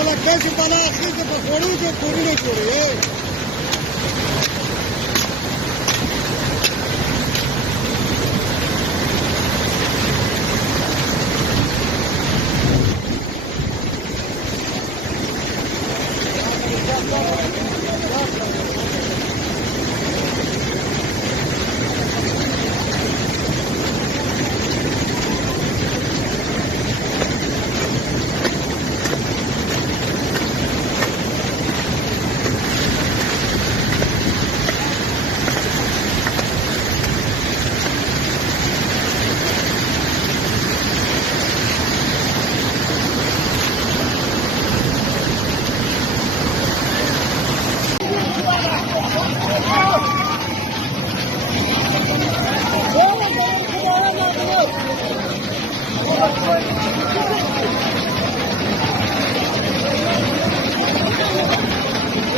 वाला कैसे बना आखिर से पकौड़ी जो पूरी नहीं छोड़ी है।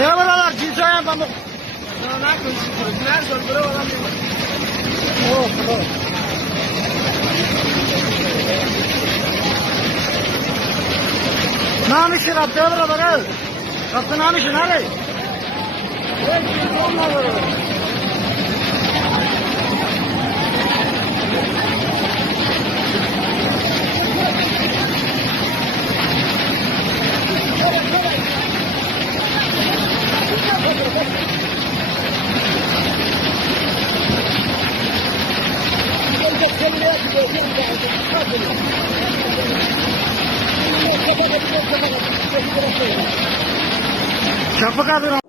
Ya buralar cüzaya pamuk. Ne konuşuyorsun? Nerede öldürüyor adam değil mi? Oh, oh. Nam işi kaptı ya bırak. Kaptı nam işi nerede? Çapı kadın